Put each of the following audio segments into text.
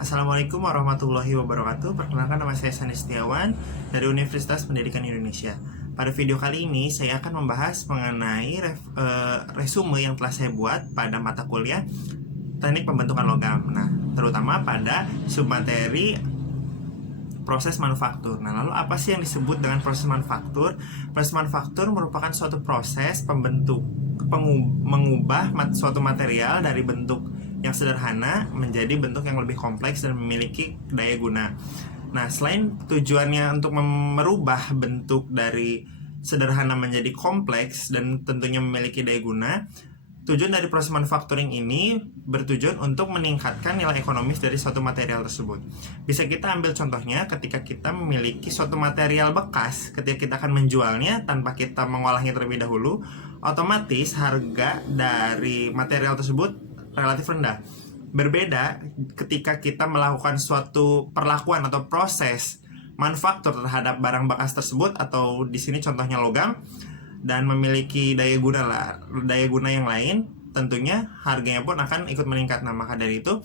Assalamualaikum warahmatullahi wabarakatuh. Perkenalkan, nama saya Sani Setiawan dari Universitas Pendidikan Indonesia. Pada video kali ini saya akan membahas mengenai resume yang telah saya buat pada mata kuliah Teknik Pembentukan Logam. Nah, terutama pada submateri proses manufaktur. Nah, lalu apa sih yang disebut dengan proses manufaktur? Proses manufaktur merupakan suatu proses mengubah suatu material dari bentuk yang sederhana menjadi bentuk yang lebih kompleks dan memiliki daya guna. Nah, selain tujuannya untuk merubah bentuk dari sederhana menjadi kompleks dan tentunya memiliki daya guna, tujuan dari proses manufacturing ini bertujuan untuk meningkatkan nilai ekonomis dari suatu material tersebut. Bisa kita ambil contohnya ketika kita memiliki suatu material bekas, ketika kita akan menjualnya tanpa kita mengolahnya terlebih dahulu, otomatis harga dari material tersebut relatif rendah. Berbeda ketika kita melakukan suatu perlakuan atau proses manufaktur terhadap barang bekas tersebut, atau di sini contohnya logam, dan memiliki daya guna yang lain, tentunya harganya pun akan ikut meningkat. Nah, maka dari itu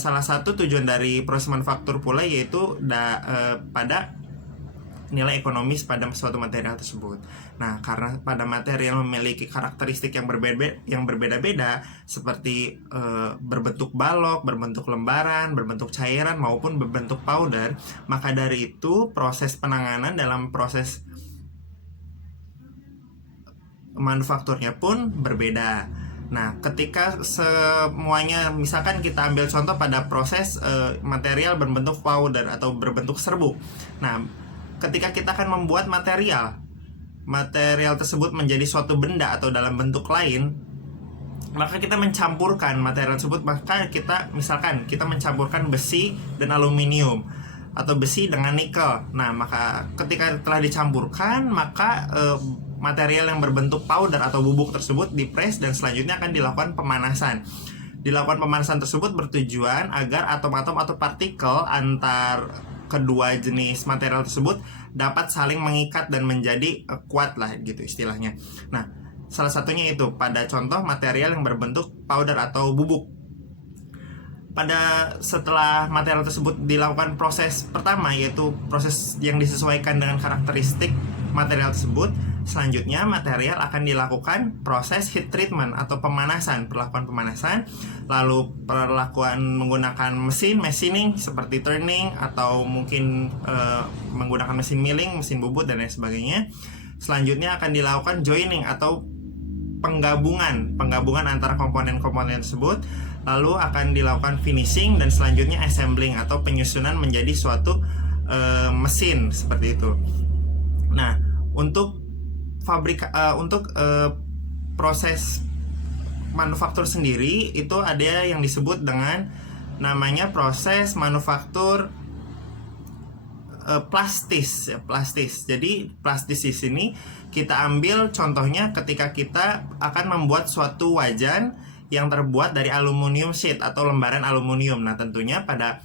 salah satu tujuan dari proses manufaktur pula yaitu pada nilai ekonomis pada suatu material tersebut. Nah, karena pada material memiliki karakteristik yang berbeda-beda seperti berbentuk balok, berbentuk lembaran, berbentuk cairan maupun berbentuk powder, maka dari itu proses penanganan dalam proses manufakturnya pun berbeda. Nah, ketika semuanya, misalkan kita ambil contoh pada proses material berbentuk powder atau berbentuk serbuk. Nah, ketika kita akan membuat material tersebut menjadi suatu benda atau dalam bentuk lain, maka kita mencampurkan material tersebut. Maka kita mencampurkan besi dan aluminium atau besi dengan nikel. Nah, maka ketika telah dicampurkan, maka material yang berbentuk powder atau bubuk tersebut dipres dan selanjutnya akan dilakukan pemanasan. Pemanasan tersebut bertujuan agar atom-atom atau partikel antar kedua jenis material tersebut dapat saling mengikat dan menjadi kuat lah gitu istilahnya. Nah, salah satunya itu pada contoh material yang berbentuk powder atau bubuk. Setelah material tersebut dilakukan proses pertama, yaitu proses yang disesuaikan dengan karakteristik material tersebut, selanjutnya material akan dilakukan proses heat treatment atau perlakuan pemanasan, lalu perlakuan menggunakan machining seperti turning atau mungkin menggunakan mesin milling, mesin bubut dan lain sebagainya. Selanjutnya akan dilakukan joining atau penggabungan antara komponen-komponen tersebut, lalu akan dilakukan finishing dan selanjutnya assembling atau penyusunan menjadi suatu mesin seperti itu. Nah, untuk proses manufaktur sendiri itu ada yang disebut dengan namanya proses manufaktur plastis. Jadi plastis di sini kita ambil contohnya ketika kita akan membuat suatu wajan yang terbuat dari aluminium sheet atau lembaran aluminium. Nah, tentunya pada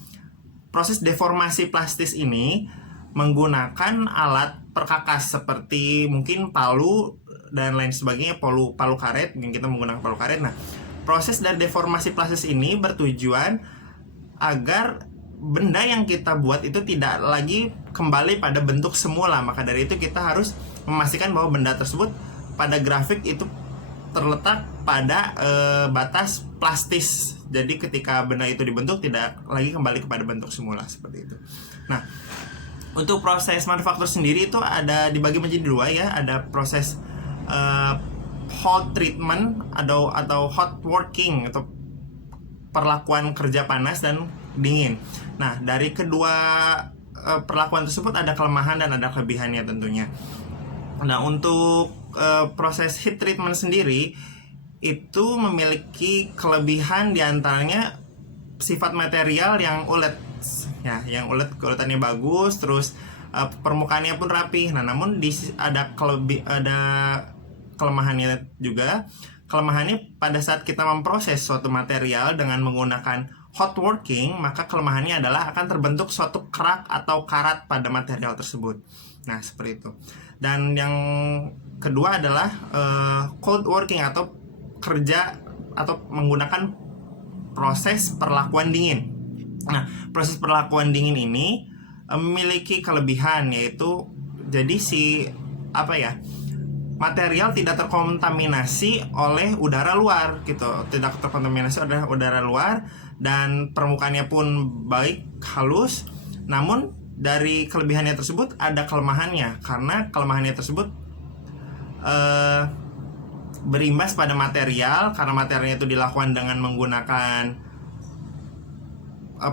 proses deformasi plastis ini menggunakan alat perkakas seperti mungkin palu dan lain sebagainya, palu karet, mungkin kita menggunakan palu karet. Nah, proses dari deformasi plastis ini bertujuan agar benda yang kita buat itu tidak lagi kembali pada bentuk semula. Maka dari itu kita harus memastikan bahwa benda tersebut pada grafik itu terletak pada batas plastis. Jadi ketika benda itu dibentuk tidak lagi kembali kepada bentuk semula seperti itu. Nah, untuk proses manufaktur sendiri itu ada dibagi menjadi dua ya. Ada proses hot treatment atau hot working atau perlakuan kerja panas dan dingin. Nah, dari kedua perlakuan tersebut ada kelemahan dan ada kelebihannya tentunya. Nah, untuk proses heat treatment sendiri itu memiliki kelebihan diantaranya sifat material yang ulet. Ya, yang keuletannya bagus, terus permukaannya pun rapi. Nah, namun ada kelemahannya juga. Kelemahannya pada saat kita memproses suatu material dengan menggunakan hot working, maka kelemahannya adalah akan terbentuk suatu kerak atau karat pada material tersebut. Nah, seperti itu. Dan yang kedua adalah cold working atau kerja atau menggunakan proses perlakuan dingin. Nah, proses perlakuan dingin ini memiliki kelebihan, yaitu jadi material tidak terkontaminasi oleh udara luar gitu, tidak terkontaminasi oleh udara luar, dan permukaannya pun baik, halus. Namun dari kelebihannya tersebut ada kelemahannya, karena kelemahannya tersebut berimbas pada material, karena materialnya itu dilakukan dengan menggunakan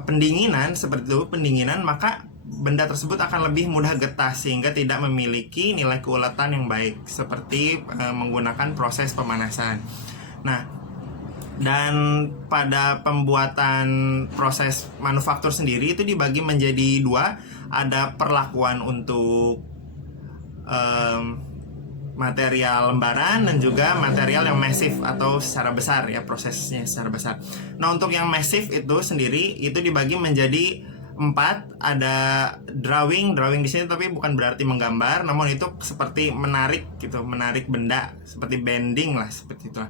pendinginan seperti itu, maka benda tersebut akan lebih mudah getah sehingga tidak memiliki nilai keuletan yang baik seperti menggunakan proses pemanasan. Nah, dan pada pembuatan proses manufaktur sendiri itu dibagi menjadi dua, ada perlakuan untuk material lembaran dan juga material yang massive atau secara besar ya, prosesnya secara besar. Nah, untuk yang massive itu sendiri itu dibagi menjadi 4. Ada drawing di sini tapi bukan berarti menggambar, namun itu seperti menarik gitu, menarik benda, seperti bending lah, seperti itu.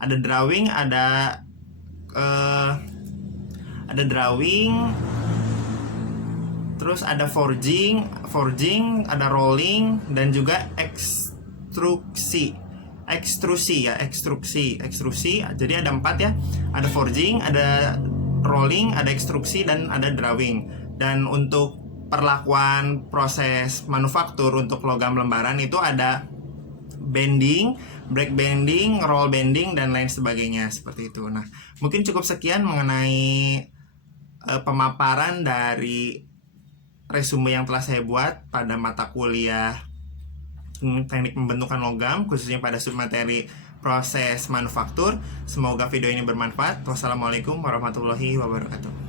Ada drawing, ada drawing, terus ada forging, ada rolling, dan juga ekstrusi. Jadi ada 4 ya, ada forging, ada rolling, ada ekstruksi, dan ada drawing. Dan untuk perlakuan proses manufaktur untuk logam lembaran itu ada bending, break bending, roll bending, dan lain sebagainya seperti itu. Nah, mungkin cukup sekian mengenai pemaparan dari resume yang telah saya buat pada mata kuliah teknik pembentukan logam, khususnya pada submateri proses manufaktur. Semoga video ini bermanfaat. Wassalamualaikum warahmatullahi wabarakatuh.